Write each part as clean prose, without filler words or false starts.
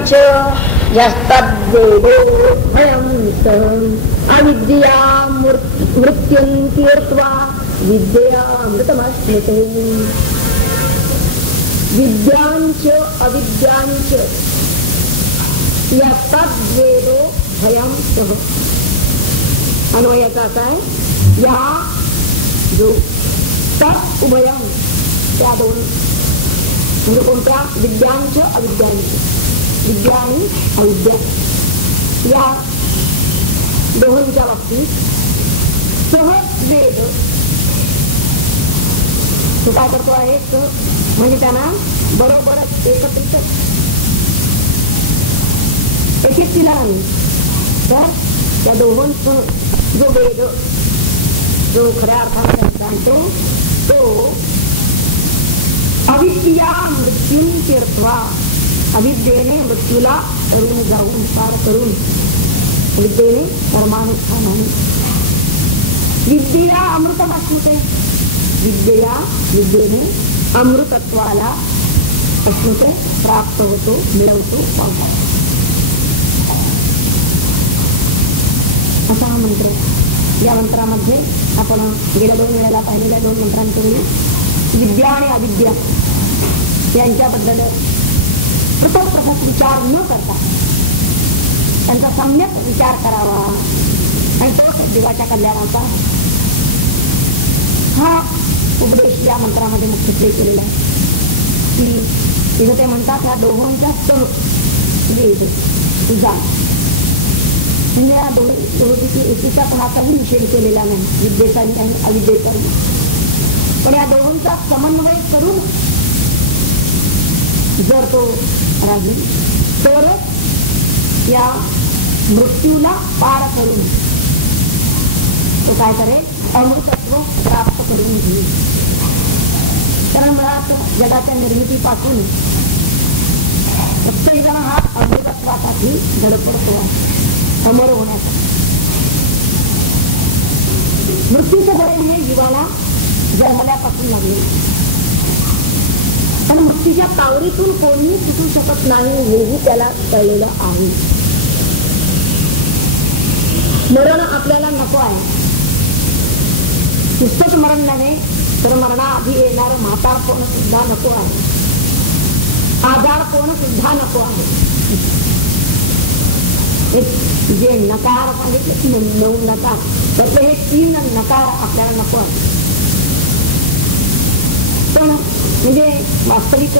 विद्यांच यस्तद्वेदो भयं अविद्या मृत्युं तीर्त्वा विद्यामृतमश्नुते. विद्यांच अविद्यांच यस्तद्वेदो भयं सह. अन्वयाचा असा आहे, या जो तत् उभयं त्या दोन म्हणजे कोणत्या विद्यांच अविद्यांच, विद्या आणि अविद्या या दोहोंच्या बाबतीत सहज वेद तो काय करतो आहे, म्हणजे त्यांना बरोबरच एकत्रित एकेच तिला नाही तर त्या दोहोंसह जो वेद जो खऱ्या अर्थाने जाणतो तो अविद्या मृत्यू तीर्थवा, अविद्येने मृत्यूला तरुण जाऊन पार करून, विद्येने कर्मानुष्ठानाने. विद्या अमृतमश्नुते, विद्येने अमृतत्वाला अश्नुते प्राप्त होतो, मिळवतो, पावतो. असा हा मंत्र. या मंत्रामध्ये आपण गेल्या 2 वेळेला पाहिलेल्या 2 मंत्रांपूर्वी विद्या आणि अविद्या यांच्याबद्दल पृथक विचार न करता त्यांचा सम्यक विचार करावा आणि तो देवाच्या कल्याणाचा हा उपदेश या मंत्रामध्ये मुख्यत्वे केलेला आहे. की तिथं ते म्हणतात ह्या दोहोंच्या सह तुझा म्हणजे या दोघीची एकीचा कोणाचाही निषेध केलेला नाही, विद्येचा आणि अविद्येचा. पण या दोघांचा समन्वय करून जर तो राहील तर या मृत्यूला पार करून तो काय करेल, अमृतत्व प्राप्त करून घेईल. कारण मुळात जगाच्या निर्मितीपासून प्रत्येकजण हा अमृतत्वासाठी धडपडतो आहे, अमर होण्यासाठी. मृत्यूचं बरे हे जीवाला जन्मल्यापासून लागले, पण मृत्यूच्या कावरीतून कोणीही सुटू शकत नाही हेही त्याला कळलेलं आहे. मरण आपल्याला नको आहे. नुसतंच मरण नव्हे तर मरणाआधी येणार म्हातारपण सुद्धा नको आहे, आजारपण सुद्धा नको आहे. जे नकार सांगितले 9 नकार त्यातले हे 3 नकार आपल्याला नको आहे. पण म्हणजे वास्तविक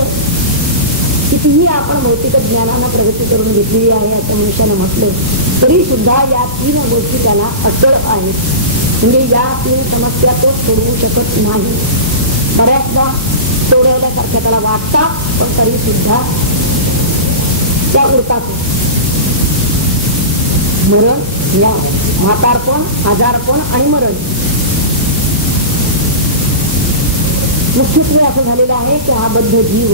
कितीही आपण भौतिक ज्ञानानं प्रगती करून घेतलेली आहे असं मनुष्यानं म्हटलं तरी सुद्धा या 3 गोष्टी त्याला अडचण आहेत. म्हणजे या 3 समस्या तो सोडवू शकत नाही. बऱ्याचदा सोडवल्यासारख्या त्याला वाटतात पण तरी सुद्धा त्या उरतात. मरण, या म्हातारपण, आजारपण आणि मरण. मुख्यत्वे असं झालेलं आहे की हा बद्ध जीव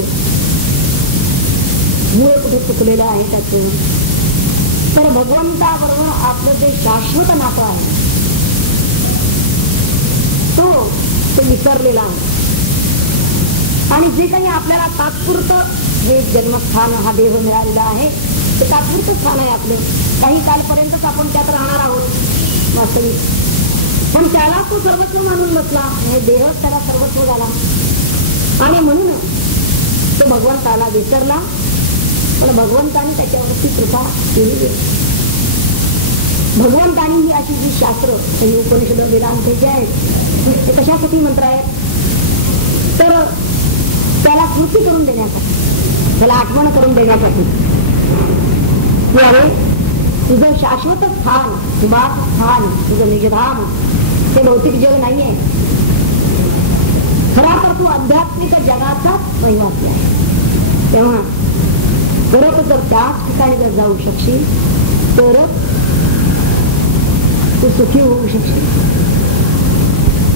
मूळ कुठे चुकलेलं आहे त्याचं, तर भगवंताबरोबर आपलं जे शाश्वत नातं आहे तो विसरलेला आहे. आणि जे काही आपल्याला तात्पुरतं जे जन्मस्थान हा देव मिळालेला आहे ते तात्पुरतं स्थान आहे आपलं. काही कालपर्यंतच आपण त्यात राहणार आहोत वास्तविक, पण त्याला तो सर्वस्व मानून बसला. हे देह त्याला सर्वस्व झाला आणि म्हणून तो भगवंताला विसरला. पण भगवंताने त्याच्यावरती कृपा केली. भगवंतानी ही अशी जी शास्त्र उपनिषद वेदांत जे आहेत ते कशासाठी मंत्र आहेत तर त्याला स्मृती करून देण्यासाठी, त्याला आठवण करून देण्यासाठी. तुझं शाश्वत स्थान, निवास स्थान, तुझं निजधाम ते भौतिक जग नाहीये. खरा तर तू आध्यात्मिक जगाचाच रहिवासी आहे. तेव्हा परत जर त्याच ठिकाणी जर जाऊ शकशील तर तू सुखी होऊ शकशील.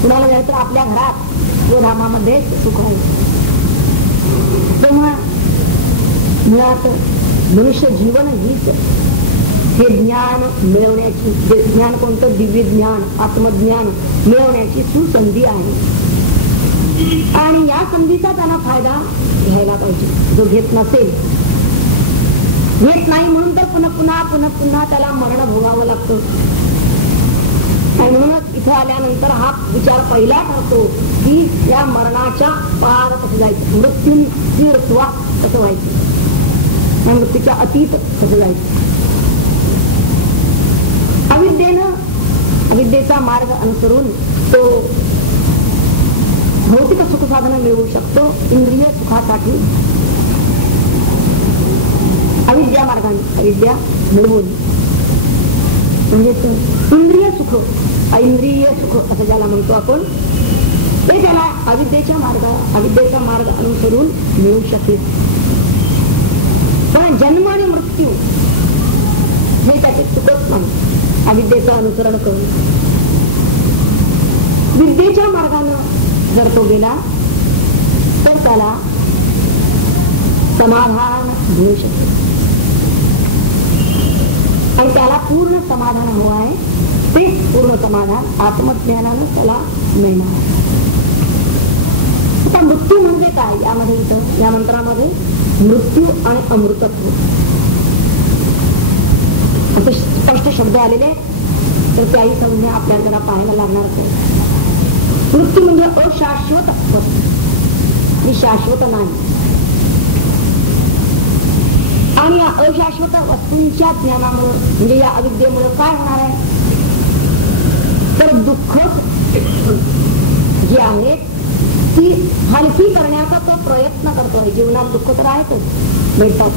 कुणाला जायचं आपल्या घरात व धामामध्ये सुख आहे. तेव्हा मुळात मनुष्य जीवन हीच हे ज्ञान मिळवण्याची, ज्ञान कोणतं, दिव्य ज्ञान, आत्मज्ञान मिळवण्याची सुसंधी आहे. आणि या संधीचा त्यांना फायदा घ्यायला पाहिजे. जो घेत नसेल घेत नाही म्हणून तर पुन्हा पुन्हा पुन्हा पुन्हा त्याला मरण भोगावं लागतं. आणि म्हणूनच इथं आल्यानंतर हा विचार पहिला ठरतो की या मरणाच्या पार कसं जायचं, मृत्यूवा कसं व्हायचं, मृत्यूच्या अतीत कसं जायचं. अविद्येचा मार्ग अनुसरून तो भौतिक सुख साधन मिळवू शकतो. इंद्रिय सुखासाठी अविद्या मार्गाने अविद्या मिळवून म्हणजे इंद्रिय सुख, ऐंद्रिय सुख असं ज्याला म्हणतो आपण, ते त्याला अविद्येचा मार्ग अनुसरून मिळू शकेल. पण जन्म आणि मृत्यू हे त्याचे सुखच नाही. अविद्येचं अनुसरण करून विद्येच्या मार्गाने जर तो गेला तर त्याला समाधान मिळू शकेल. आणि त्याला पूर्ण समाधान हवं आहे. ते पूर्ण समाधान आत्मज्ञानानं त्याला मिळणार. आता मृत्यू म्हणजे काय, यामध्ये इथं या मंत्रामध्ये मृत्यू आणि अमृतत्व असे स्पष्ट शब्द आलेले, तर त्याही संज्ञा आपल्याला जरा पाहायला लागणार आहे. मृत्यू म्हणजे अशाश्वत वस्तू, ही शाश्वत नाही. आणि या अशाश्वत वस्तूंच्या ज्ञानामुळे म्हणजे या अविद्येमुळे काय होणार आहे, तर दुःख जी आहे ती हलकी करण्याचा तो प्रयत्न करतोय. जीवनात दुःख तर आहेतच, भेटतात,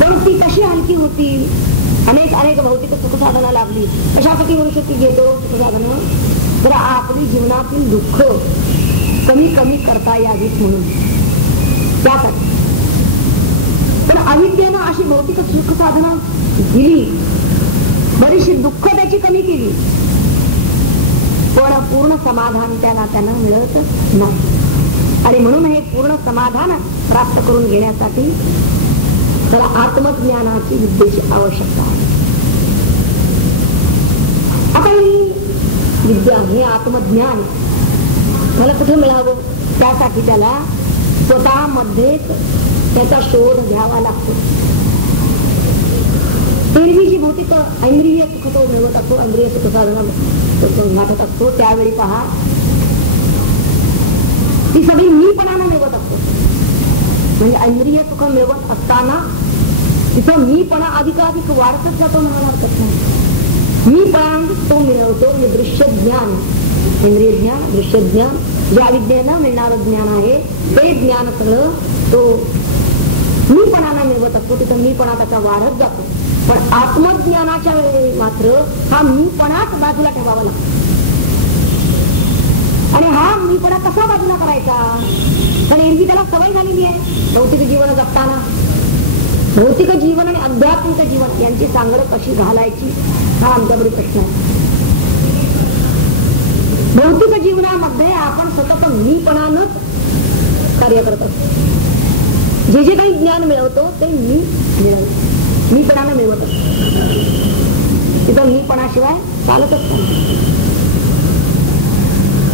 पण ती कशी हलकी होती. अनेक भौतिक सुखसाधना लागली, कशासाठी मनुष्य घेतो सुखसाधन, तर आपली जीवनातील दुःख कमी कमी करता यावीत म्हणून, त्यासाठी. पण अविद्येनं अशी भौतिक सुखसाधना दिली, बरीचशी दुःख त्याची कमी केली, पण पूर्ण समाधान त्या नात्यानं मिळत नाही. आणि म्हणून हे पूर्ण समाधान प्राप्त करून घेण्यासाठी त्याला आत्मज्ञानाची विद्येची आवश्यकता आहे. आता ही विद्या, हे आत्मज्ञान मला कुठे मिळावं, त्यासाठी त्याला स्वतःमध्येच त्याचा शोध घ्यावा लागतो. एरवी जी भौतिक ऐंद्रिय सुख तो मिळवत असतो, ऐंद्रिय सुख साधना गाठत असतो, त्यावेळी पहा ती सगळी मीपणानं मिळवत असतो. म्हणजे ऐंद्रिय सुख मिळवत असताना तिथं मीपणा अधिकाधिक वाढतच जातो म्हणायला हरकत नाही. मीपणा तो मिळवतो. म्हणजे दृश्य ज्ञान, इंद्रिय ज्ञान, दृश्य ज्ञान, ज्या विद्येनं मिळणारं ज्ञान आहे ते ज्ञान सगळं तो मीपणानं मिळवत असतो. तिथं मीपणा त्याचा वाढत जातो. पण आत्मज्ञानाच्या वेळी मात्र हा मीपणाच बाजूला ठेवावा लागतो. आणि हा मीपणा कसा बाजूला करायचा, कारण एरवी त्याला सवय झालेली आहे. भौतिक जीवन जगताना भौतिक जीवन आणि आध्यात्मिक जीवन यांची सांगड कशी घालायची, हा आमच्याकडे प्रश्न आहे. भौतिक जीवनामध्ये आपण सतत मीपणानंच कार्य करत असतो. जे जे काही ज्ञान मिळवतो ते मीपणानं मिळवत असतो. तिथं मीपणाशिवाय चालतच नाही.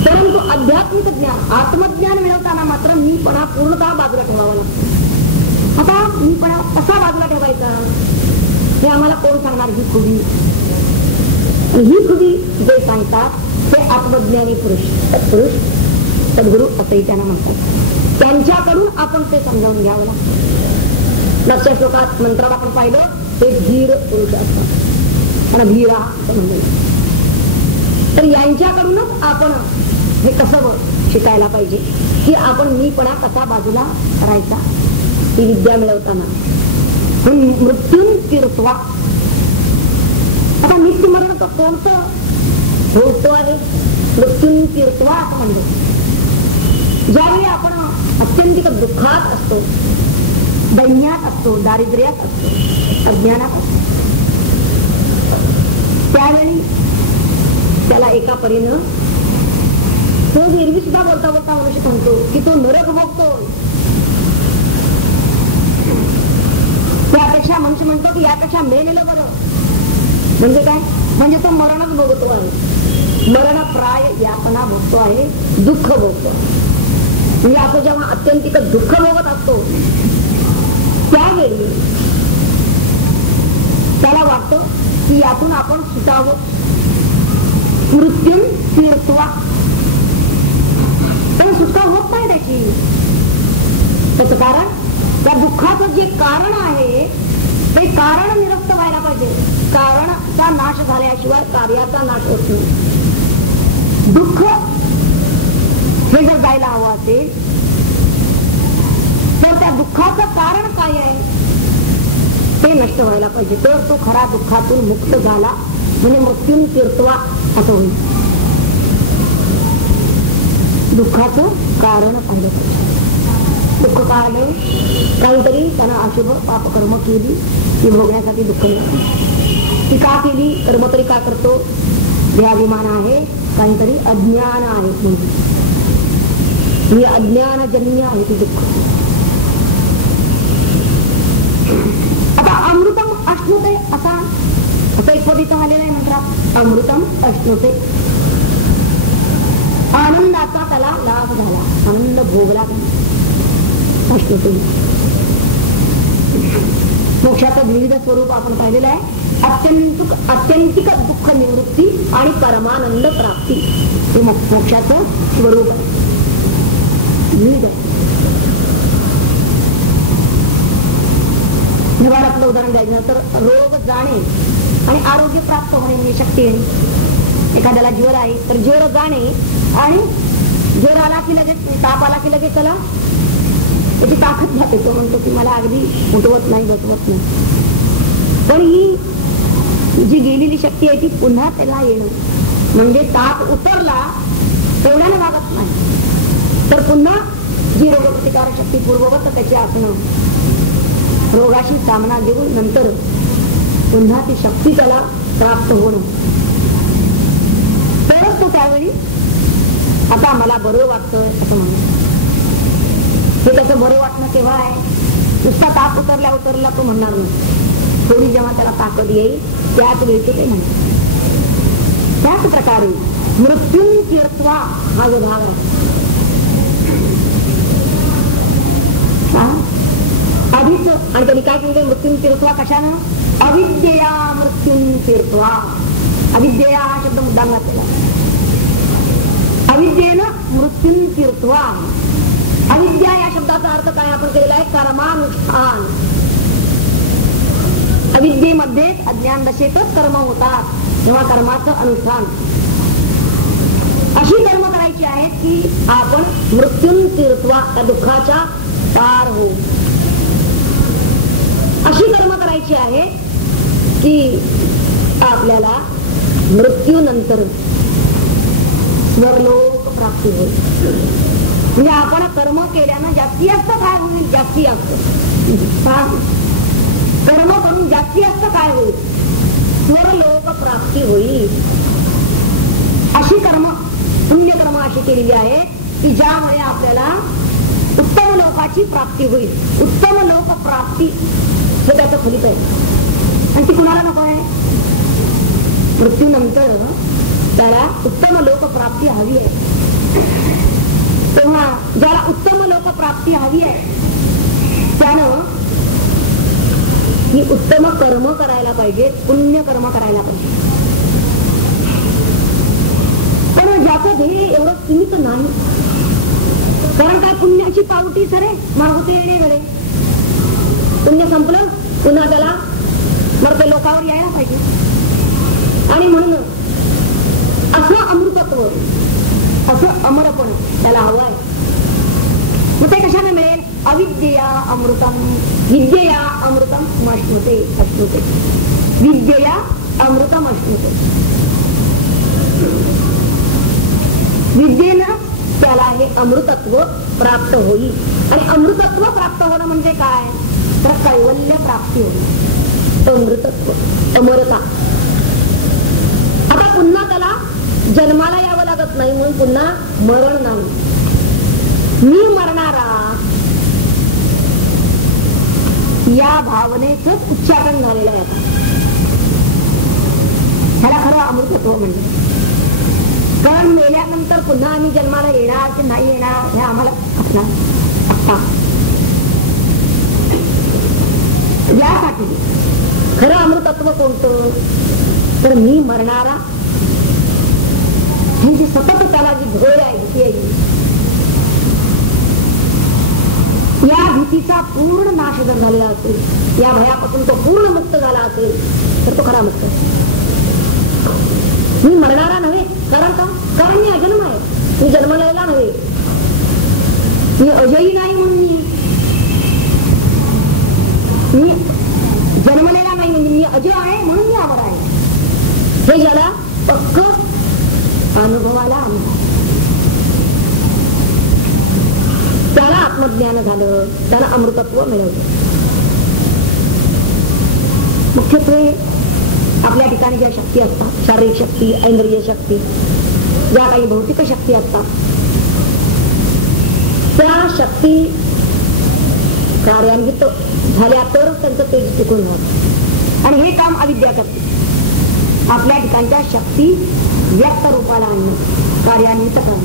परंतु आध्यात्मिक ज्ञान, आत्मज्ञान मिळवताना मात्र मीपणा पूर्णतः बाजूला ठेवावा लागतो. आता मीपणा कसा बाजूला ठेवायचा हे आम्हाला कोण सांगणार? ही खुबी, ही खुबी जे सांगतात ते आत्मज्ञानी पुरुष, सत्पुरुष, सद्गुरू असंही त्यांना म्हणतात. त्यांच्याकडून आपण ते समजावून घ्यावं लागतं. लक्ष श्लोकात मंत्रात आपण पाहिलं ते धीर पुरुष असतात, पण धीरा म्हणजे तर यांच्याकडूनच आपण हे कसं शिकायला पाहिजे की आपण मीपणा कसा बाजूला करायचा ही विद्या मिळवताना. मृत्यून तीर्थवा. आता मृत्यू मरण कोणतं होतो आहे? मृत्यून तीर्थवा असं म्हणतो. ज्यावेळी आपण अत्यंतिक दुःखात असतो, दैन्यात असतो, दारिद्र्यात असतो, अज्ञानात असतो, त्यावेळी त्याला एका परीनं तो एरवी सुद्धा बोलता बोलता मनुष्य म्हणतो की तो नरक भोगतो. त्यापेक्षा मनुष्य म्हणतो की यापेक्षा मेलेलं बरं. म्हणजे काय? म्हणजे तो मरणच भोगतो आहे, मरण प्राय यातना भोगतो आहे, दुःख भोगतो. म्हणजे आपण जेव्हा अत्यंतिक दुःख भोगत असतो त्यावेळी त्याला वाटतं की यातून आपण सुटावं, मृत्यू तीर्थवा, पण सुटका होत नाही त्याची. त्याचं कारण, त्या दुःखाचं जे कारण आहे ते कारण निरस्त व्हायला पाहिजे. कारणाचा नाश झाल्याशिवाय कार्याचा नाश होत नाही. दुःख हे जर जायला हवं असेल तर त्या दुःखाचं कारण काय आहे ते नष्ट व्हायला पाहिजे. तर तो खरा दुःखातून मुक्त झाला म्हणजे मृत्यून तीर्थवा असं होईल. दुःखाचं कारण पाहिलं पाहिजे. दुःख का आले? काहीतरी त्यानं अशुभ पापकर्म केली ती भोगण्यासाठी दुःख मिळते. ती का केली? कर्म तरी का करतो? देहाभिमान आहे, काहीतरी अज्ञान आहे, ही अज्ञानजन्य आहे ती दुःख. आता अमृतम अश्नुते असा एक पद इथं आलेला आहे मंत्रात. अमृतम अश्नुते, आनंदाचा त्याला लाभ झाला, आनंद भोगला. अश्नुते मोक्षाचं विविध स्वरूप आपण पाहिलेलं आहे. अत्यंतिक दुःख निवृत्ती आणि परमानंद प्राप्ती हे मोक्षाचं स्वरूप विविध आहे. निवारातलं उदाहरण द्यायचं तर रोग जाणे आणि आरोग्य प्राप्त होणे म्हणजे शक्ती आहे. एखाद्याला ज्वर आहे तर ज्वर जाणे आणि ज्वर आला की लगेच, ताप आला की लगेच त्याला त्याची ताकद जाते. तो म्हणतो की मला अगदी उठवत नाही, बसवत नाही. पण ही जी गेलेली शक्ती आहे ती पुन्हा त्याला येणं म्हणजे ताप उतरला तेवढ्याने वागत नाही, तर पुन्हा जी रोगप्रतिकारक शक्ती पूर्ववत त्याची असणं, रोगाशी सामना देऊन नंतर पुन्हा ती शक्ती त्याला प्राप्त होणं, तरच तो त्यावेळी आता मला बरं वाटतंय असं म्हणतो. हे त्याचं बरं वाटणं केव्हा आहे? नुसता ताप उतरला तो म्हणणार नाही. थोडी जेव्हा त्याला ताकद येईल त्याच वेळी ते म्हणणार. त्याच प्रकारे मृत्यून तीर्थवा हा जो भाग आहे, आधीच आणि त्यांनी काय केलं? मृत्यून तीर्थवा कशानं? अविद्येया मृत्यून तीर्थवा. अविद्येया हा शब्द मुद्दाम घातलेला. अविद्येनं मृत्यून तीर्थवा. अविद्या या शब्दाचा अर्थ काय आपण केलेला आहे? कर्मानुष्ठान. अविद्येमध्येच अज्ञान दशेतच कर्म होतात, तेव्हा कर्माचं अनुष्ठान. अशी कर्म करायची आहेत की आपण मृत्यून तीर्थवा, त्या दुःखाच्या पार होऊ. अशी कर्म करायची आहे की आपल्याला मृत्यूनंतर स्वर्लोक प्राप्ती होईल. म्हणजे आपण कर्म केल्यानं जास्ती जास्त काय होईल? जास्ती जास्त कर्म करून जास्ती जास्त काय होईल? स्वर्लोक प्राप्ती होईल. अशी कर्म, पुण्यकर्म अशी केलेली आहे की ज्यामुळे आपल्याला उत्तम लोकाची प्राप्ती होईल. उत्तम लोक प्राप्ती हे त्याचं फलित आहे. आणि ती कुणाला नको आहे? मृत्यूनंतर त्याला उत्तम लोक प्राप्ती हवी आहे. तेव्हा ज्याला उत्तम लोक प्राप्ती हवी आहे त्यानं ही उत्तम कर्म करायला पाहिजे, पुण्य कर्म करायला पाहिजे. पण ज्याचं ध्येय एवढं सीमित नाही, कारण काय पुण्याची पावटी सरे मागवते येणे घडे. पुण्य संपलं पुन्हा त्याला मरते लोकावर यायला पाहिजे. आणि म्हणून असं अमृतत्व, असं अमरपण त्याला हवं आहे. मग ते कशाने मिळेल? अविद्यया अमृतम, विद्यया अमृतम अश्नुते. अश्नुते विद्यया अमृतम अश्नुते. विद्येनं त्याला हे अमृतत्व प्राप्त होईल. आणि अमृतत्व प्राप्त होणं म्हणजे काय? तर कैवल्य प्राप्ती होईल. अमृतत्व, अमरता. आता पुन्हा त्याला जन्माला यावं लागत नाही, म्हणून पुन्हा मरण नाही. मी मरणारा या भावनेचंच उच्चाटन झालेलं आहे. ह्याला खरं अमृतत्व म्हणजे. कारण मेल्यानंतर पुन्हा आम्ही जन्माला येणार की नाही येणार हे आम्हाला असणार. यासाठी खरं अमृतत्व कोणतं? तर मी मरणारा ही जी सतत त्याला जी भय आहे, भीती आहे, या भीतीचा पूर्ण नाश जर झालेला असेल, या भयापासून तो पूर्ण मुक्त झाला असेल तर तो खरा मुक्त. मी मरणारा नव्हे. कारण का? कारण मी अजन्म आहे. मी जन्मलेला नव्हे. मी अजयी नाही म्हणून मी जन्मलेला नाही, म्हणजे मी अजय आहे म्हणून मी अमर आहे. हे ज्याला पक्क अनुभवाला आलं, त्याला आत्मज्ञान झालं, त्याला अमृतत्व मिळवलं. मुख्यत्वे आपल्या ठिकाणी ज्या शक्ती असतात, शारीरिक शक्ती, ऐंद्रिय शक्ती, ज्या काही भौतिक शक्ती असतात, त्या शक्ती कार्यान्वित झाल्या तर त्यांचं तेज टिकून राहतं. आणि हे काम अविद्या करते. आपल्या ठिकाणच्या शक्ती व्यक्त रूपाला आणणं, कार्यान्वित करणं,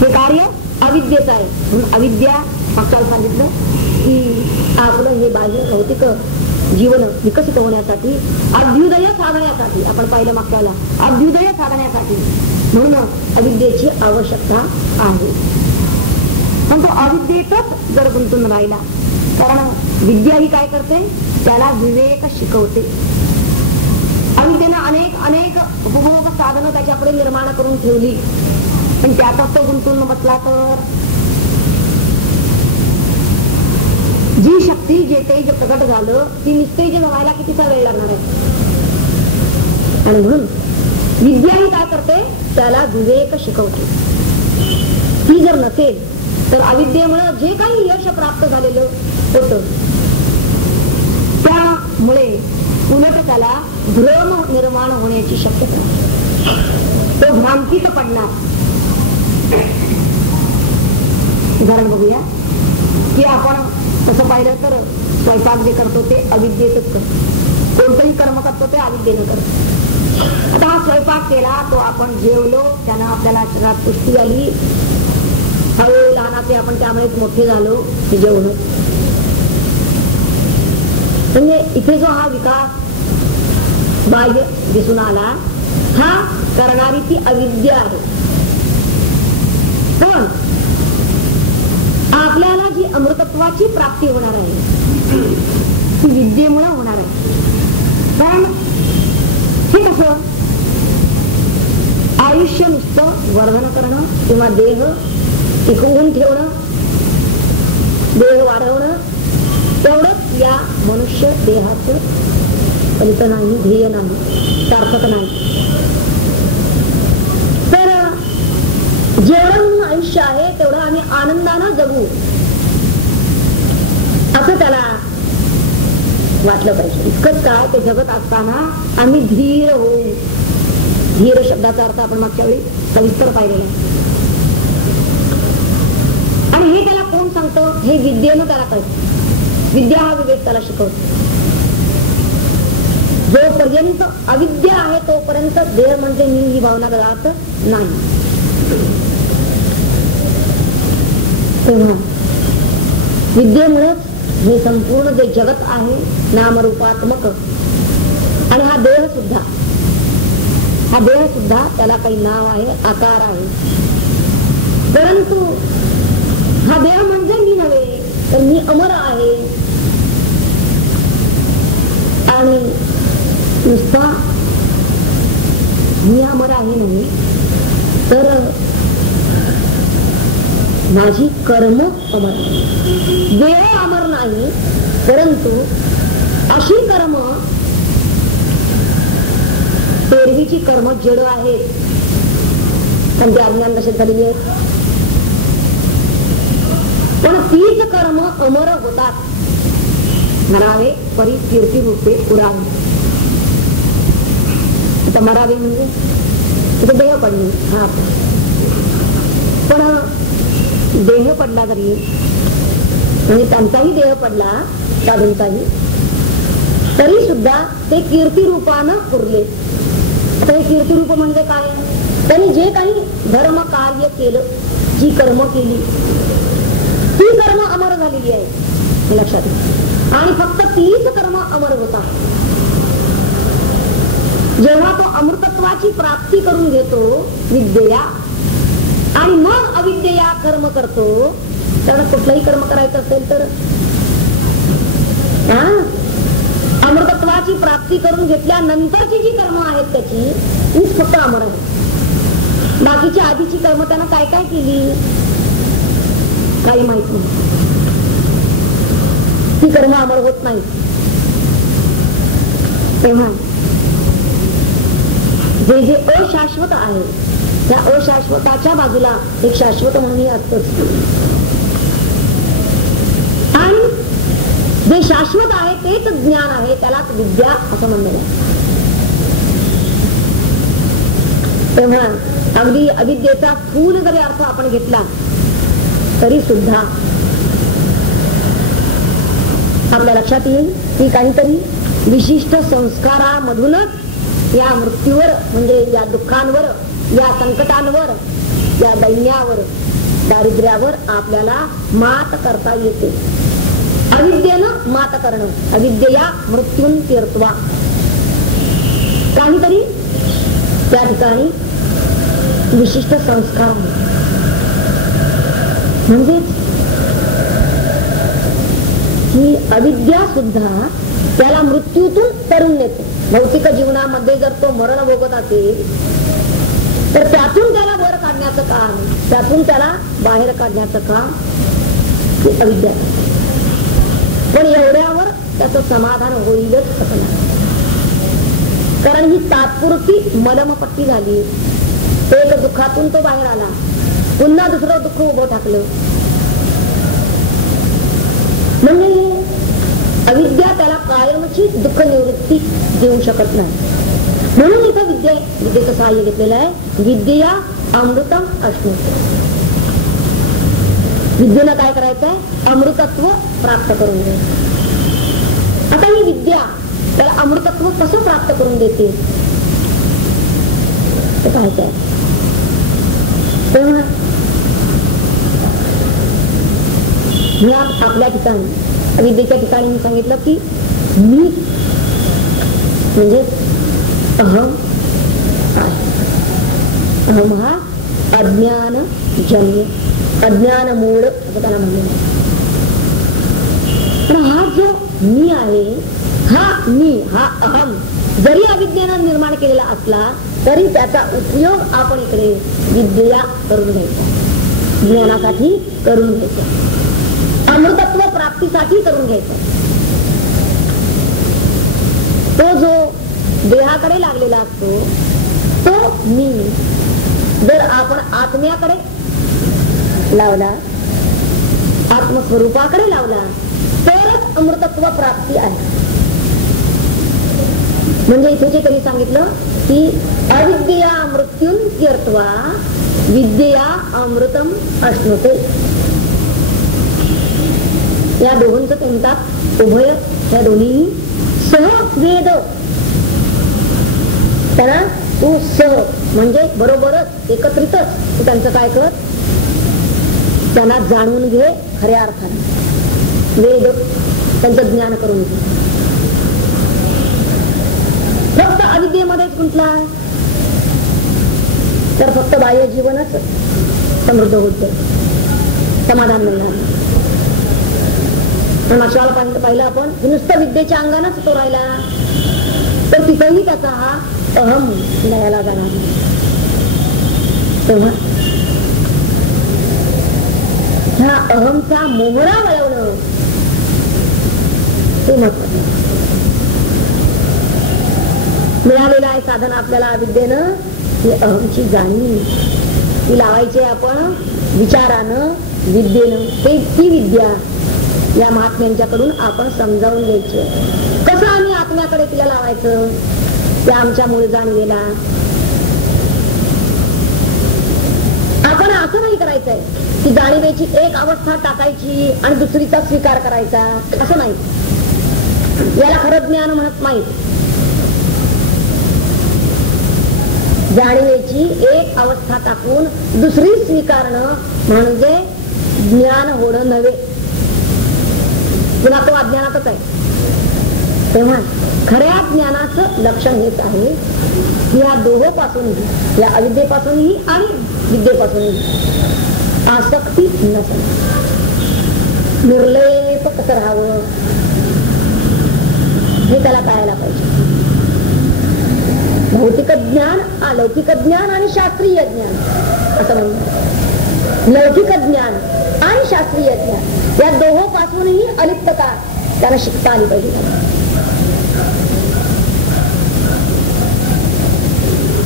हे कार्य अविद्येचं आहे. म्हणून अविद्या मागच्याला सांगितलं की आपलं हे बाह्य भौतिक जीवन विकसित होण्यासाठी, अभ्युदय साधण्यासाठी, आपण पाहिलं मागच्याला, अभ्युदय साधण्यासाठी म्हणून अविद्येची आवश्यकता आहे. पण तो अविद्येतच जर गुंतून राहिला, कारण विद्या ही काय करते? त्याला विवेक शिकवते. अविद्येनं अनेक अनेक उपभोग साधनं त्याच्यापुढे निर्माण करून ठेवली, पण त्यातच तो गुंतून बसला तर जी शक्ती, जे तेज प्रकट झालं, ती निस्तेज व्हायला कितीचा वेळ लागणार आहे. आणि म्हणून विद्या ही काय करते? त्याला विवेक शिकवते. ती जर नसेल तर अविद्येमुळे जे काही यश प्राप्त झालेलं होतं, त्यामुळे उलट त्याला भ्रम निर्माण होण्याची शक्यता, तो भ्रांतीत पडणार. उदाहरण बघूया की आपण तसं पाहिलं तर स्वयंपाक जे करतो ते अविद्येतच करतो, कोणतंही कर्म करतो ते अविद्येनं करतो. आता हा स्वयंपाक केला, तो आपण जेवलो, त्यानं आपल्याला शरीरात पुष्टी आली, हळूहळू लहानाचे आपण त्यामुळेच मोठे झालो, हे जेवण. म्हणजे इथे जो हा विकास बाह्य दिसून आला, हा करणारी ती अविद्या आहे. पण आपल्याला जी अमृतत्वाची प्राप्ती होणार आहे ती विद्येमुळे होणार आहे. कारण हे कसं? आयुष्य नुसतं वर्धन करणं किंवा देह टिकवून ठेवणं, देह वाढवणं, तेवढंच या मनुष्य देहाचं फलित नाही, ध्येय नाही, सार्थक नाही. तर जेवढं आयुष्य आहे तेवढं आम्ही आनंदानं जगू, असं त्याला वाटलं पाहिजे. इतकंच काय, ते जगत असताना आम्ही धीर होऊ. धीर शब्दाचा अर्थ आपण मागच्या वेळी सविस्तर पाहिलेला. आणि हे त्याला कोण सांगतं? हे विद्येनं त्याला कळतं. विद्या हा विवेक त्याला शिकवतो. जोपर्यंत अविद्या आहे तोपर्यंत देह म्हणजे मी ही भावना राहत नाही. तेव्हा विद्येमुळेच हे संपूर्ण जे जगत आहे नामरूपात्मक, आणि हा देह सुद्धा त्याला काही नाव आहे, आकार आहे, परंतु हा देह म्हणजे मी नव्हे, तर मी अमर आहे. आणि नुसता मी अमर आहे नाही, तर माझी कर्म अमर आहे. देह अमर नाही, परंतु अशी कर्म, पूर्वीची कर्म जड आहेत, पण ते अज्ञान कसे झालेली आहेत. पण तीच कर्म अमर होतात. मरावे परी कीर्ती रूपे उरावे. आता मरावे म्हणजे तिथे देह पडणे, हा. पण देह पडला तरी, म्हणजे त्यांचाही देह पडला साधूंचाही, तरी सुद्धा ते कीर्ती रूपानं उरले. आता हे कीर्ती रूप म्हणजे काय? त्यांनी जे काही धर्म कार्य केलं, जी कर्म केली, ती कर्म अमर झालेली आहे, लक्षात. आणि फक्त तीच कर्म अमर होतात. जेव्हा तो अमृतत्वाची प्राप्ती करून घेतो विद्येया आणि मग अविद्येया कर्म करतो, तर कुठलंही कर्म करायचं असेल तर अमृतत्वाची प्राप्ती करून घेतल्यानंतरची जी कर्म आहेत त्याची तीच फक्त अमर आहे. बाकीची आधीची कर्म त्यानं काय काय केली काही माहित नाही, ती कर्म अमर होत नाही. तेव्हा जे जे अशाश्वत आहे त्या अशाश्वताच्या बाजूला एक शाश्वत म्हणून असतच, आणि जे शाश्वत आहे तेच ज्ञान आहे, त्यालाच विद्या असं म्हणलं आहे. तेव्हा अगदी अविद्येचा स्थूल जरी अर्थ आपण घेतला तरी सुद्धा आपल्या लक्षात येईल की काहीतरी विशिष्ट संस्कारामधूनच या मृत्यूवर, म्हणजे या दुःखांवर, या संकटांवर, या दैन्यावर, दारिद्र्यावर आपल्याला मात करता येते. अविद्येनं मात करणं, अविद्येया मृत्यून तीर्थवा. काहीतरी त्या ठिकाणी विशिष्ट संस्कार म्हणजे ही अविद्या सुद्धा त्याला मृत्यूतून तरून नेते. भौतिक जीवनामध्ये जर तो मरण भोगत असेल तर त्यातून त्याला वर काढण्याचं काम, त्यातून त्याला बाहेर काढण्याचं काम ही अविद्या. पण एवढ्यावर त्याचं समाधान होईलच असं नाही, कारण ही तात्पुरती मलमपट्टी झाली. एक दुःखातून तो बाहेर आला, पुन्हा दुसरं दुःख उभं टाकलं. म्हणजे अविद्या त्याला कायमची दुःख निवृत्ती देऊ शकत नाही. म्हणून इथं विद्येचं सहाय्य घेतलेलं आहे. विद्या अमृतम अश्नुते. विद्येनं काय करायचंय? अमृतत्व प्राप्त करून घ्यायचं. आता ही विद्या त्याला अमृतत्व कसं प्राप्त करून देते ते पाहायचं आहे. तेव्हा आपल्या ठिकाणी विद्येच्या ठिकाणी मी सांगितलं की मी म्हणजे अहम आहे. अहम हा अज्ञान जन्य, अज्ञान मूळ असं त्याला म्हणलं. पण हा जो मी आहे, हा मी, हा अहम जरी अविद्येनं निर्माण केलेला असला तरी त्याचा उपयोग आपण इकडे विद्या करून घ्यायचा, ज्ञानासाठी करून घ्यायचा, अमृतत्व प्राप्तीसाठी करून घ्यायचा. तो जो देहाकडे लागलेला असतो तो मी जर आपण आत्म्याकडे लावला, आत्मस्वरूपाकडे लावला तरच अमृतत्व प्राप्ती आहे. म्हणजे इथे जे तरी सांगितलं की अविद्या मृत्यून तीर्थवा विद्या अमृतम अश्नुते. या दोघांचं त्यांच्यात उभय, या दोन्ही सहवेद. त्यांना तू सह म्हणजे बरोबरच, एकत्रितच त्यांचं काय कर, त्यांना जाणून घे खऱ्या अर्थाने. वेद त्यांचं ज्ञान करून घे. फक्त अविद्येमध्येच गुंतला तर फक्त बाह्य जीवनच समृद्ध होत, समाधान मिळणार. मागच्या पाहिलं आपण नुसतं विद्येच्या अंगानच तो राहिला तर तिथेही त्याचा हा अहम लयाला जाणार. तेव्हा ह्या अहमचा मोहरा वळवणं हे महत्वाचं. मिळालेलं आहे साधन आपल्याला विद्येनं, ही अहमची जाणीव ती लावायची आपण विचारानं, विद्येनं. ती विद्या या महात्म्यांच्याकडून आपण समजावून घ्यायची. कसं आम्ही आत्म्याकडे तिला लावायचं त्या आमच्या मूळ जाणीवेला. आपण असं नाही करायचंय की जाणीवेची एक अवस्था टाकायची आणि दुसरीचा स्वीकार करायचा, असं नाही. याला खरं ज्ञान म्हणत नाही. जाणीवेची एक अवस्था टाकून दुसरी स्वीकारणं म्हणजे ज्ञान होणं नव्हे. पुन्हा तो अज्ञानातच आहे. तेव्हा खऱ्या ज्ञानाचं लक्षण हेच आहे की या दोहोपासूनही, या अविद्येपासूनही आणि विद्येपासूनही आसक्ती नसेल, निर्लेप कसं राहावं हे त्याला कळायला पाहिजे. भौतिक ज्ञान, अलौकिक ज्ञान आणि शास्त्रीय ज्ञान असं म्हणतात. लौकिक ज्ञान आणि शास्त्रीय ज्ञान या दोहोपासूनही अलिप्तता त्याला शिकता आली पाहिजे.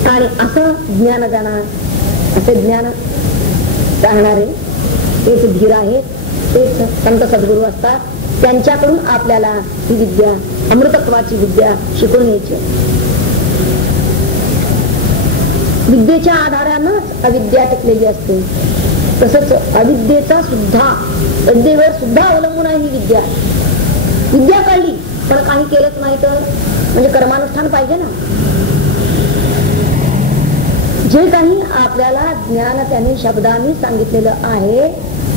आणि असं ज्ञान जाणार, असे ज्ञान जाणणारे तेच धीर आहेत, तेच संत सद्गुरू असतात. त्यांच्याकडून आपल्याला ही विद्या, अमृतत्वाची विद्या शिकून घ्यायची. विद्येच्या आधारानंच अविद्या टिकलेली असते. तसंच अविद्येचा सुद्धा, विद्येवर सुद्धा अवलंबून आहे ही विद्या. विद्या कळली पण काही केलंच नाही तर म्हणजे कर्मानुष्ठान पाहिजे ना. जे काही आपल्याला ज्ञान त्यांनी शब्दांनी सांगितलेलं आहे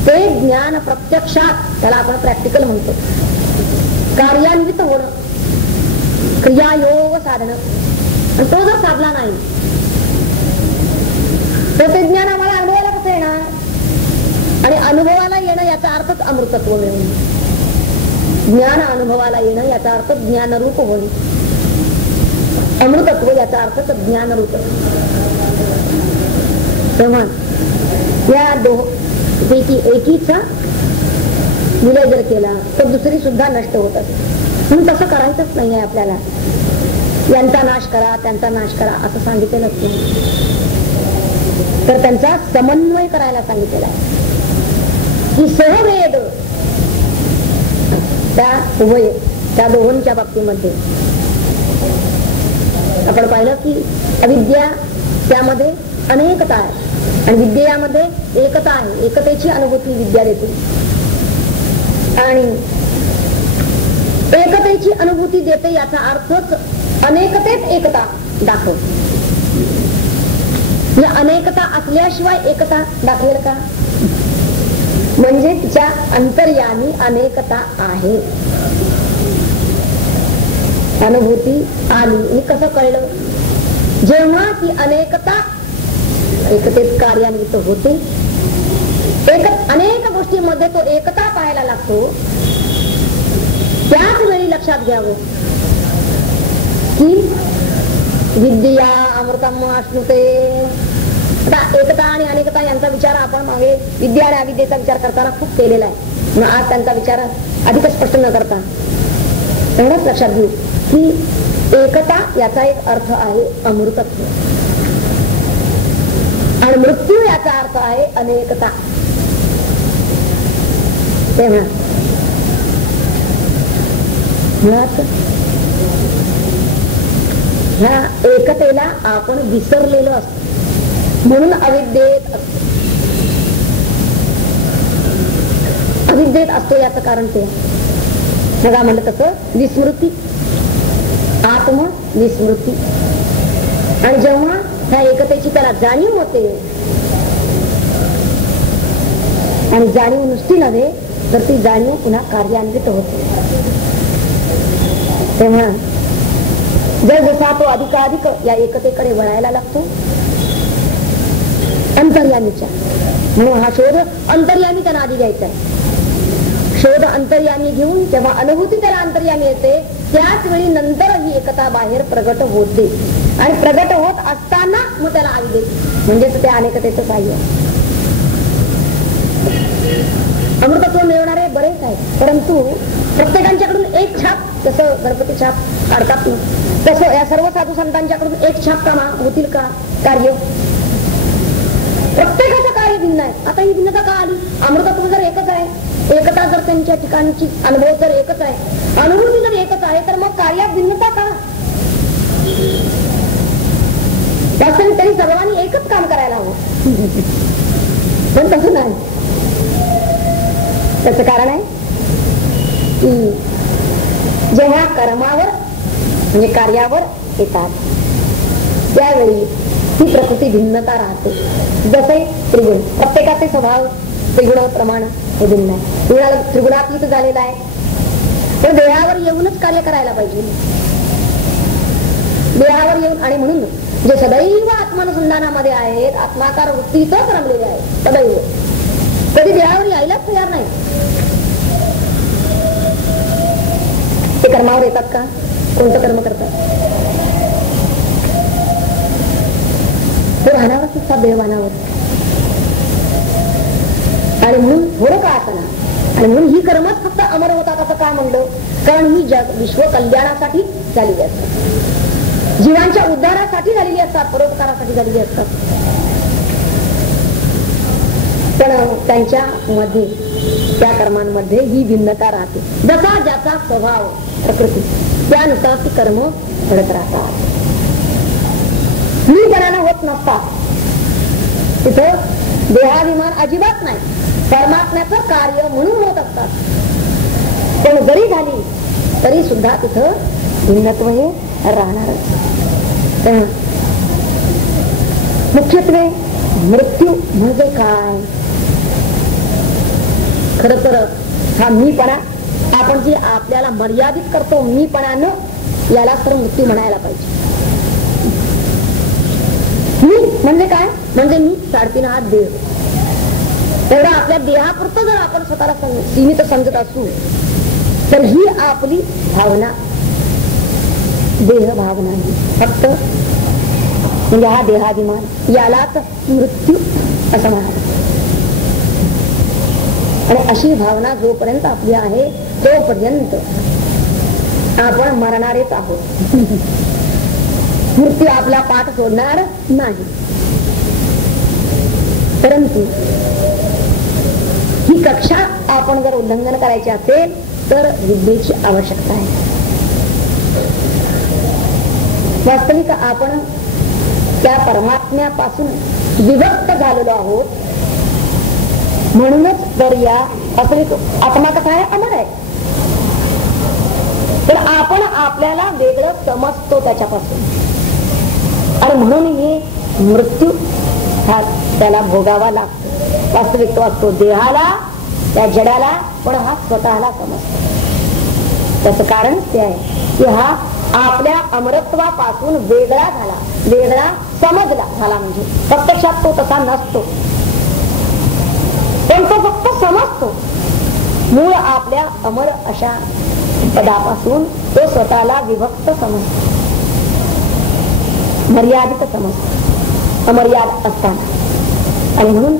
ते ज्ञान प्रत्यक्षात, त्याला आपण प्रॅक्टिकल म्हणतो, कार्यान्वित होणं, क्रियायोग साधन. तो जर साधला नाही तर ते ज्ञान आम्हाला अनुभवाला कसं येणार? आणि अनुभवाला येणं याचा अर्थच अमृतत्व मिळवणं. ज्ञान अनुभवाला येणं याचा अर्थ ज्ञानरूप होणे. अमृतत्व याचा अर्थच ज्ञानरूप. तेव्हा या दोघांपैकी एकीचा विलय जर केला तर दुसरी सुद्धा नष्ट होत असते. म्हणून तसं करायचंच नाही आहे आपल्याला. यांचा नाश करा, त्यांचा नाश करा असं सांगितलेलं असतं, तर त्यांचा समन्वय करायला सांगितलेला आहे की सहवेद त्या उभय, त्या दोघांच्या बाबतीमध्ये आपण पाहिलं की अविद्या त्यामध्ये अनेकता आहे आणि विद्येमध्ये एकता आहे. एकतेची अनुभूती विद्या देते आणि एकतेची अनुभूती देते याचा अर्थच अनेकतेत एकता दाखवते. या अनेकता असल्याशिवाय एकता दाखवेल का? म्हणजे तिच्या अंतर्यामी अनेकता आहे. अनुभूती आली. हे कसं कळलं? जेव्हा ती अनेकता एकतेत कार्यान्वित होते, अनेक गोष्टींमध्ये तो एकता पाहायला लागतो, त्याच वेळी लक्षात घ्यावं की विद्या अमृतम अश्नुते. आता एकता आणि अनेकता यांचा विचार आपण मागे विद्या आणि अविद्येचा विचार करताना खूप केलेला आहे. मग आज त्यांचा विचार अधिक स्पष्ट न करता एवढंच लक्षात घेऊ की एकता याचा एक अर्थ आहे अमृतत्व आणि मृत्यू याचा अर्थ आहे अनेकता. तेव्हा ह्या एकतेला आपण विसरलेलो असतो म्हणून अविद्येत असतो. अविद्येत असतो याचं कारण ते बघा, म्हणलं तसं विस्मृती, आत्मविस्मृती. आणि जेव्हा ह्या एकतेची त्याला जाणीव होते आणि जाणीव नुसती नव्हे तर ती जाणीव पुन्हा कार्यान्वित होते. तेव्हा जर जसा तो अधिकाधिक या एकतेकडे वळायला लागतो अंतर्यामीच्या, म्हणून हा शोध अंतर्यामी त्यांना आधी घ्यायचा आहे. शोध अंतर्यामी घेऊन जेव्हा अनुभूती त्याला अंतर्यामी येते त्याच वेळी नंतर ही एकता बाहेर प्रगट होते आणि प्रगट होत असताना मग त्याला अविद्ये म्हणजेच त्या अनेकतेचं साह्य. अमृतत्व मिळवणारे बरेच आहेत परंतु प्रत्येकांच्याकडून एक छाप, जसं गणपती छाप काढतात तसं या सर्व साधू संतांच्याकडून एक छाप कामा होतील का? कार्य प्रत्येकाचं कार्य भिन्न आहे. आता ही भिन्नता का आली? अमृतत्व जर एकच आहे, एकता जर त्यांच्या ठिकाणची अनुभव जर एकच आहे, अनुभूती जर एकच आहे, तर मग कार्यात भिन्नता का? वास्तविक तरी सर्वांनी एकच काम करायला हवं पण तसं नाही. त्याचं कारण आहे की जेव्हा कर्मावर म्हणजे कार्यावर येतात त्यावेळी ही प्रकृती भिन्नता राहते. जसे त्रिगुण, प्रत्येकाचे स्वभाव त्रिगुणाप्रमाणे हे भिन्न आहे. त्रिगुणातीत झालेला आहे तर देहावर येऊनच कार्य करायला पाहिजे. देहावर येऊन, आणि म्हणून जे सदैव आत्मानुसंधानामध्ये आहेत, आत्माकार वृत्तीतच रमलेले आहेत सदैव, कधी देहावर यायलाच तयार नाही. ते कर्मावर येतात का? कोणतं कर्म करतात? ते भानावर सुद्धा देवभानावर. आणि म्हणून थोडं का असं ना, आणि म्हणून ही कर्मच फक्त अमर होतात असं का म्हणलं? कारण ही जग विश्व कल्याणासाठी झालेली असतात, जीवांच्या उद्धारासाठी झालेली असतात, परोपकारासाठी झालेली असतात. पण त्यांच्या मध्ये, त्या कर्मांमध्ये ही भिन्नता राहते. जसा ज्याचा स्वभाव प्रकृती त्यानुसार ती कर्म घडत राहतात. मीपणानं होत नसतात. तिथं देहाभिमान अजिबात नाही, परमात्म्याचं कार्य म्हणून होत असतात. पण जरी झाली तरी सुद्धा तिथं भिन्नत्व हे राहणारच. मुख्यत्वे मृत्यू म्हणजे काय? खरं तर हा मीपणा आपण जे आपल्याला मर्यादित करतो मीपणानं, याला तर मृत्यू म्हणायला पाहिजे. मी म्हणजे काय? म्हणजे मी 3.5 हात देह. तेवढा आपल्या देहापुरतं जर आपण स्वतःला सीमित समजत असू तर ही आपली भावना, देह भावना फक्त, म्हणजे हा देहाभिमान, यालाच मृत्यू असं म्हणाल. आणि अशी भावना जोपर्यंत आपली आहे तोपर्यंत आपण मरणारेच आहोत. मृत्यू आपला पाठ सोडणार नाही. परंतु ही कक्षा आपण जर उल्लंघन करायचे असेल तर विद्येची आवश्यकता आहे. वास्तविक आपण त्या परमात्म्यापासून विभक्त झालेलो आहोत. म्हणूनच तर या वास्तविक आत्मा कसा आहे? अमर आहे. तर आपण आपल्याला वेगळं समजतो त्याच्यापासून, आणि म्हणून हे मृत्यू हा त्याला भोगावा लागतो. वास्तविक तो असतो देहाला, त्या जडाला, पण हा स्वतःला समजतो. त्याचं कारण ते आहे की हा आपल्या अमरत्वापासून वेगळा झाला, वेगळा समजला झाला. म्हणजे प्रत्यक्षात तो तसा नसतो, पण तो फक्त समजतो. मूळ आपल्या अमर अशा पदापासून तो स्वतःला विभक्त समजतो, मर्यादित समजतो, अमर्याद असताना. आणि म्हणून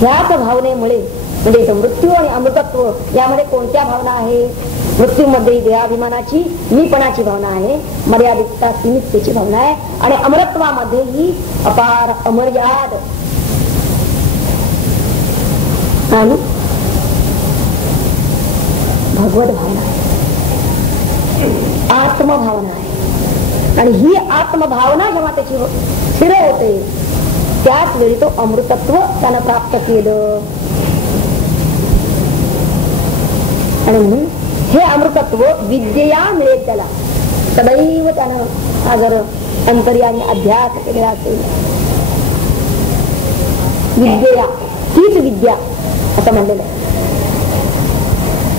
ह्याच भावनेमुळे, म्हणजे मृत्यू आणि अमृतत्व यामध्ये कोणत्या भावना आहे? मृत्यूमध्ये देहाभिमानाची, मीपणाची भावना आहे, मर्यादितता, सीमिततेची भावना आहे. आणि अमरत्वामध्ये ही अपार अमर्याद आणि भगवत भावना, आत्मभावना आहे. आणि ही आत्मभावना जेव्हा त्याची स्थिर होते त्याच वेळी तो अमृतत्व त्यानं प्राप्त केलं. आणि म्हणून हे अमृतत्व विद्येया मिळेल त्याला. सदैव त्यानं हा जर अंतर्यामी अभ्यास केलेला असेल, विद्येया हीच विद्या असं म्हणलेलं आहे.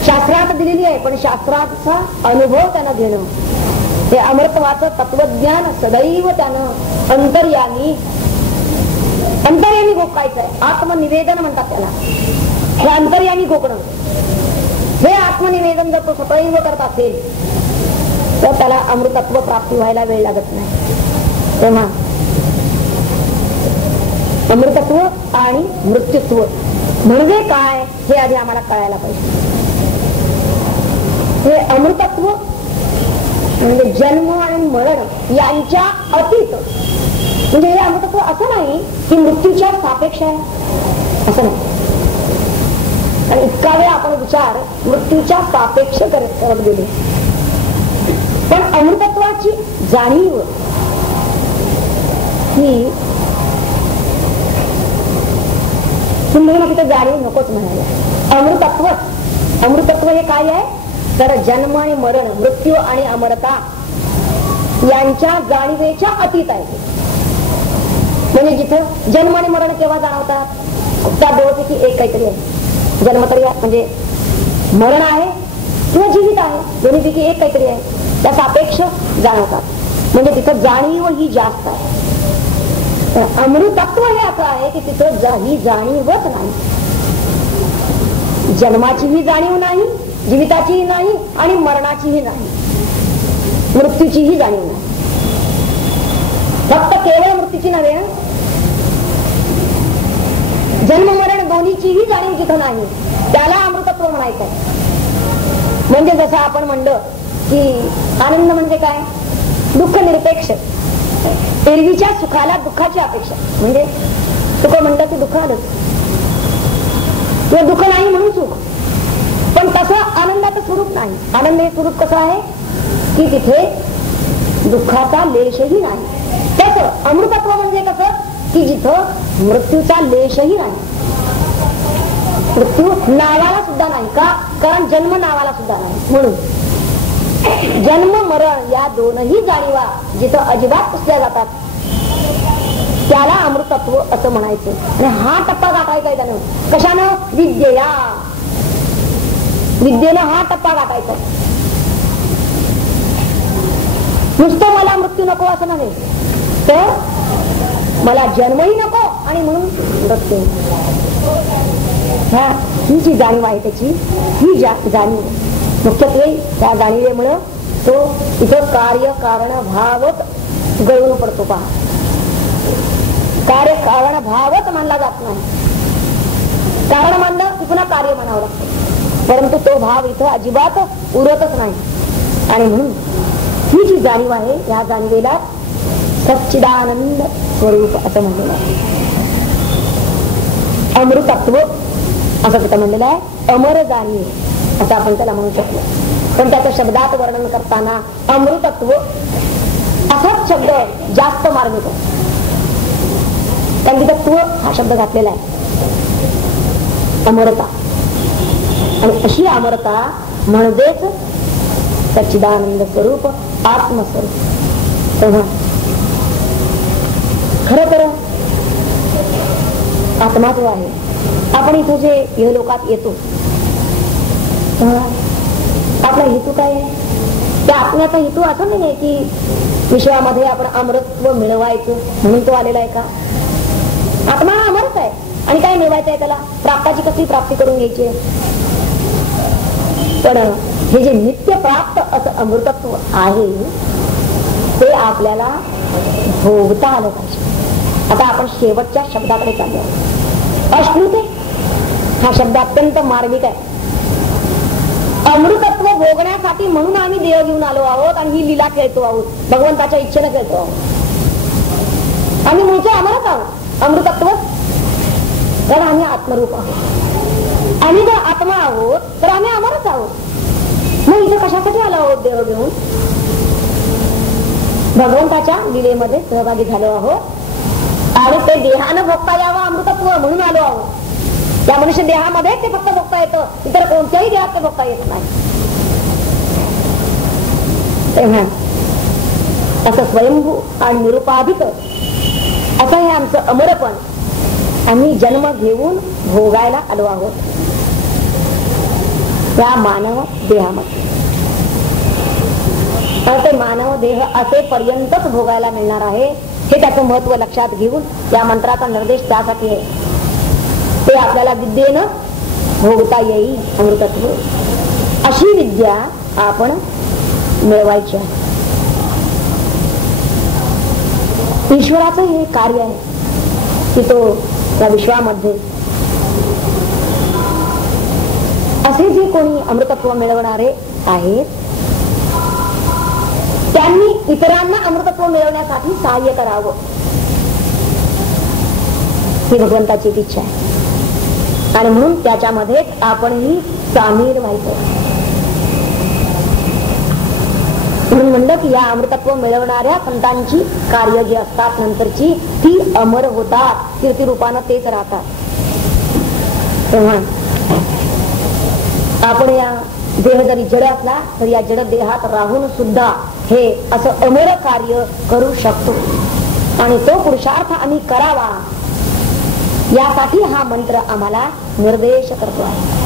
शास्त्रात दिलेली आहे, पण शास्त्राचा अनुभव त्यानं घेणं, हे अमृतत्वाचं तत्वज्ञान सदैव त्यानं अंतर्यामी घोकायचं आहे. आत्मनिवेदन म्हणतात त्याला. हे अंतर्यामी घोकणं, हे आत्मनिवेदन जर तो सदैव करत असेल तर त्याला अमृतत्व प्राप्ती व्हायला वेळ लागत नाही. तेव्हा अमृतत्व आणि मृत्यूत्व म्हणजे काय हे आधी आम्हाला कळायला पाहिजे. हे अमृतत्व म्हणजे जन्म आणि मरण यांच्या अतीत. म्हणजे हे अमृतत्व असं नाही की मृत्यूच्या सापेक्ष आहे, असं नाही. आणि इतका वेळ आपण विचार मृत्यूच्या सापेक्ष करत गेले. पण अमृतत्वाची जाणीव ही तिथे जाणीव नकोच म्हणायला. अमृतत्व हे काय आहे? तर जन्म आणि मरण, मृत्यू आणि अमरता यांच्या जाणीवेच्या अतीत आहे. म्हणजे जिथं जन्म आणि मरण केव्हा जाणवतात? त्या दोघांपैकी एक काहीतरी आहे. जन्म तरी म्हणजे मरण आहे किंवा जीवित आहे, दोन्हीपैकी एक काहीतरी आहे, त्या सापेक्ष जाणवतात. म्हणजे तिथं जाणीव ही जास्त आहे. अमृतत्व हे असं आहे की तिथं ही जाणीवच नाही. जन्माचीही जाणीव नाही, जीविताचीही नाही आणि मरणाचीही नाही, मृत्यूचीही जाणीव नाही. फक्त केवळ मृत्यूची नव्हे, जन्म मरण दोन्हीचीही जाणीव जिथं नाही, त्याला अमृतत्व म्हणायचं आहे. म्हणजे जसं आपण म्हणलं की आनंद म्हणजे काय, दुःख निरपेक्ष. एरवीच्या सुखाला दुःखाची अपेक्षा, म्हणजे सुख म्हणलं की दुःख आलंच, किंवा दुःख नाही म्हणून सुख. पण तसं आनंदाचं स्वरूप नाही. आनंद हे स्वरूप कसं आहे की तिथे दुःखाचा लेशही नाही. तसं अमृतत्व म्हणजे कसं की जिथं मृत्यूचा लेशही नाही, मृत्यू नावाला सुद्धा नाही. का? कारण जन्म नावाला सुद्धा नाही. म्हणून जन्म मरण या दोनही जाणीवा जिथं अजिबात पुसल्या जातात त्याला अमृतत्व असं म्हणायचं. आणि हा टप्पा गाठायचा आहे त्यानं. कशानं? विद्येला. विद्येनं हा टप्पा गाठायचा. नुसतं मला मृत्यू नको असं नव्हे, तर मला जन्मही नको आणि म्हणून मृत्यू. ही जी जाणीव आहे त्याची, ही जाणीव मुख्यत्वे त्या जाणीवेमुळं तो इथं कार्य कारण भावच गळून पडतो. पहा, कार्य कारण भावच मानला जात नाही. कारण मानलं की पुन्हा कार्य मानावं लागतं, परंतु तो भाव इथं अजिबात उरतच नाही. आणि म्हणून ही जी जाणीव आहे या जाणीवेला सच्चिदानंद स्वरूप असं म्हणलेलं आहे. अमृतत्व असं तिथं म्हणलेलं आहे. अमर जाणीव असं आपण त्याला म्हणू शकतो. पण त्याचं शब्दात वर्णन करताना अमृतत्व असाच शब्द जास्त मार्मिक, कारण तत्व हा शब्द घातलेला आहे. अमरता, आणि अशी अमरता म्हणजेच सच्चिदानंद स्वरूप, आत्मस्वरूप. तेव्हा खरं तर आत्मा जो आहे, आपण इथं जे इहलोकात येतो आपला हेतू काय आहे? त्या आत्म्याचा हेतू असं नाही की विश्वामध्ये आपण अमरत्व मिळवायचं म्हणून तो आलेला आहे का? आत्मा हा अमरच आहे. आणि काय मिळवायचं आहे त्याला? प्राप्ताची कसली प्राप्ती करून घ्यायची आहे? पण हे जे नित्य प्राप्त असं अमृतत्व आहे ते आपल्याला भोगता आलं पाहिजे. आता आपण शेवटच्या शब्दाकडे चाललो आहोत. अश्नुते हा शब्द अत्यंत मार्मिक आहे. अमृतत्व भोगण्यासाठी म्हणून आम्ही देव घेऊन आलो आहोत आणि ही लीला खेळतो आहोत, भगवंताच्या इच्छेने खेळतो आहोत. आम्ही मूळचे अमरच आहोत, अमृतत्व, कारण आम्ही आत्मरूप आहोत. आम्ही जर आत्मा आहोत तर आम्ही अमरच आहोत. मग इथे कशासाठी आलो आहोत देव घेऊन? भगवंताच्या लीलेमध्ये सहभागी झालो आहोत आणि ते देहानं भोगता यावं अमृतत्व म्हणून आलो आहोत. त्या मनुष्य देहामध्ये ते फक्त भोगता येतं, इतर कोणत्याही देहात ते भोगता येत नाही. तेव्हा असं स्वयंभू आणि निरुपाधिक असं हे आमचं अमरपण आम्ही जन्म घेऊन भोगायला आलो आहोत त्या मानव देहामध्ये. तर ते मानव देह असे पर्यंतच भोगायला मिळणार आहे हे त्याचं महत्व लक्षात घेऊन या मंत्राचा निर्देश त्यासाठी आहे. ते आपल्याला विद्येनं भोगता येईल अमृतत्व. अशी विद्या आपण मिळवायची आहे. ईश्वराचं हे कार्य आहे की तो त्या विश्वामध्ये असे जे कोणी अमृतत्व मिळवणारे आहेत त्यांनी इतरांना अमृतत्व मिळवण्यासाठी सहाय्य करावं ही भगवंताची इच्छा आहे. आणि म्हणून त्याच्यामध्ये आपणही सामील व्हायचं. म्हणून म्हणलं की या अमृतत्व मिळवणाऱ्या संतांची कार्य जी असतात नंतरची ती अमर होतात, कीर्ती रूपानं तेच राहतात. तेव्हा आपण या देह जरी जड असला तरी या जड देहात राहून सुद्धा हे असं अमर कार्य करू शकतो. आणि तो पुरुषार्थ आम्ही करावा यासाठी हा मंत्र आम्हाला निर्देश करतो आहे.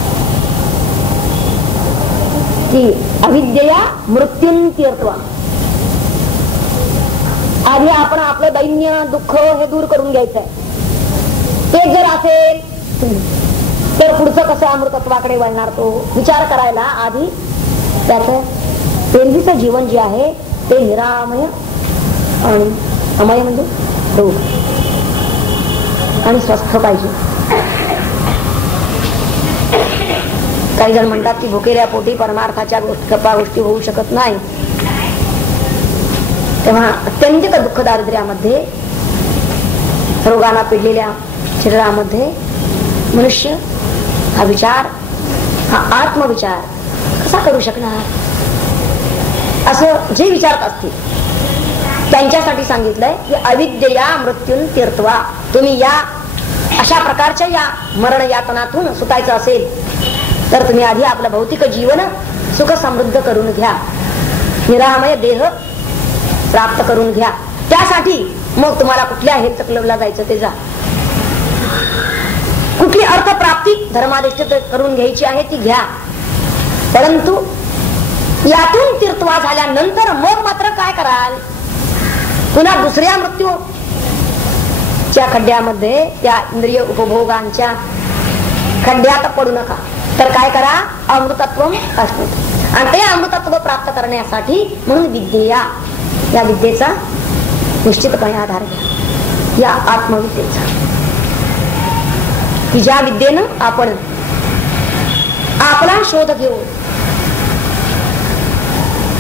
की अविद्यया मृत्युंत्यर्थवा. आधी आपण आपलं दैन्य दुःख हे दूर करून घ्यायचंय. ते जर असेल तर पुढचं कसं अमृतत्वाकडे वळणार तो विचार करायला आधी त्याचं पूर्वीचं जीवन जे आहे ते निरामय आणि अमय म्हणजे रोग आणि स्वस्थ पाहिजे. काही जण म्हणतात की भुकेल्या पोटी परमार्थाच्या गोष्टी होऊ शकत नाही. तेव्हा अत्यंतिक दुःख दारिद्र्यामध्ये रोगाला पिडलेल्या शरीरामध्ये मनुष्य हा विचार, हा आत्मविचार कसा करू शकणार, असं जे विचारत असतील त्यांच्यासाठी सांगितलंय की अविद्यया मृत्यून तीर्थवा. तुम्ही या अशा प्रकारच्या या मरण यातनातून सुटायचं असेल तर तुम्ही आधी आपलं भौतिक जीवन सुख समृद्ध करून घ्या, निरामय देह प्राप्त करून घ्या. त्यासाठी मग तुम्हाला कुठल्या हेल्थ क्लबला जायचं ते जा, कुठली अर्थप्राप्ती धर्माधिष्ठित करून घ्यायची आहे ती घ्या. परंतु यातून तीर्थवा झाल्यानंतर मग मात्र काय कराल, पुन्हा दुसऱ्या मृत्यूच्या खड्ड्यामध्ये त्या इंद्रिय उपभोगांच्या खड्ड्यात पडू नका. तर काय करा, अमृतत्व अस्मित. आणि ते अमृतत्व प्राप्त करण्यासाठी म्हणून विद्या, या विद्येचा निश्चितपणे आधार घ्या, या आत्मविद्येचा, की ज्या विद्येनं आपण आपला शोध घेऊ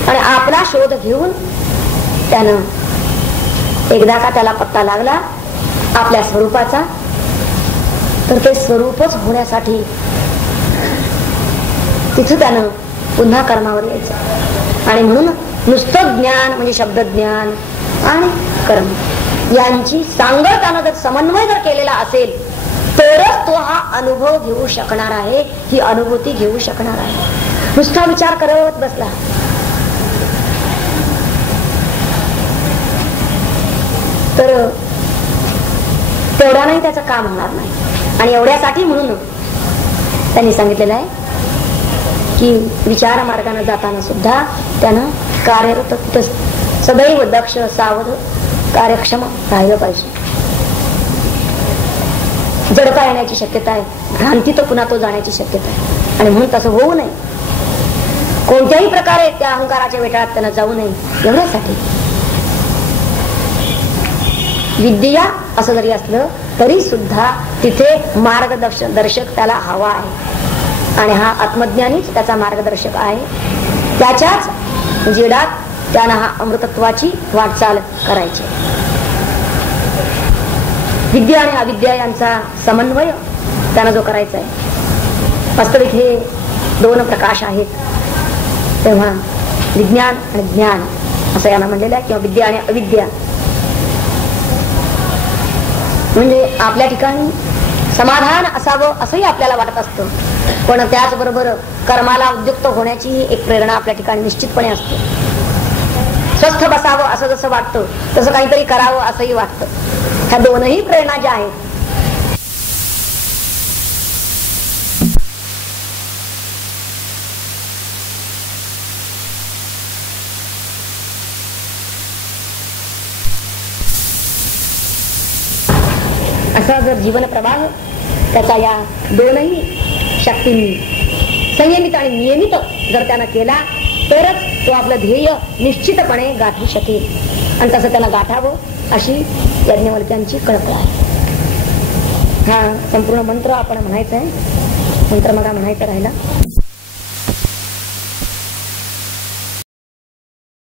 आणि आपला शोध घेऊन त्यानं एकदा का त्याला पत्ता लागला आपल्या स्वरूपाचा तर ते स्वरूपच होण्यासाठी तिथं त्यानं पुन्हा कर्मावर यायचं. आणि म्हणून नुसतं ज्ञान म्हणजे शब्दज्ञान आणि कर्म यांची सांगड त्यानं जर समन्वय जर केलेला असेल तरच तो हा अनुभव घेऊ शकणार आहे, ही अनुभूती घेऊ शकणार आहे. नुसता विचार करत बसला तर तेवढ्यानंही त्याचं काम होणार नाही. आणि एवढ्यासाठी म्हणून त्यांनी सांगितलेलं आहे की विचार मार्गाने जाताना सुद्धा त्यानं कार्यरत सदैव दक्ष सावध कार्यक्षम राहिलं पाहिजे. जडता येण्याची शक्यता आहे, भ्रांतीत पुन्हा तो जाण्याची शक्यता आहे. आणि म्हणून तसं होऊ नये, कोणत्याही प्रकारे त्या अहंकाराच्या वेटाळात त्यानं जाऊ नये. एवढ्यासाठी विद्या असं जरी असलं तरी सुद्धा तिथे मार्गदर्शक त्याला हवा आहे. आणि हा आत्मज्ञानीच त्याचा मार्गदर्शक आहे. त्याच्याच जिडात त्यानं हा अमृतत्वाची वाटचाल करायची. विद्या आणि अविद्या यांचा समन्वय त्यानं जो करायचा आहे. वास्तविक हे दोन प्रकाश आहेत. तेव्हा विज्ञान आणि ज्ञान असं यांना म्हणलेलं आहे, किंवा विद्या आणि अविद्या. म्हणजे आपल्या ठिकाणी समाधान असावं असंही आपल्याला वाटत असतं, पण त्याचबरोबर कर्माला उद्युक्त होण्याची एक प्रेरणा आपल्या ठिकाणी निश्चितपणे असते. स्वस्थ बसावं असं जसं वाटतं तसं काहीतरी करावं असंही वाटतं. ह्या दोनही प्रेरणा ज्या आहेत असा जर जीवन प्रवाह त्याचा या दोनही शक्तींनी संयमित आणि नियमित जर त्यानं केला तरच तो आपलं ध्येय निश्चितपणे गाठू शकेल. आणि तसं त्याला गाठावं अशी यज्ञवल्क्यांची कल्पना आहे. हा संपूर्ण मंत्र आपण म्हणायचा आहे. मंत्र मला म्हणायचा राहिला.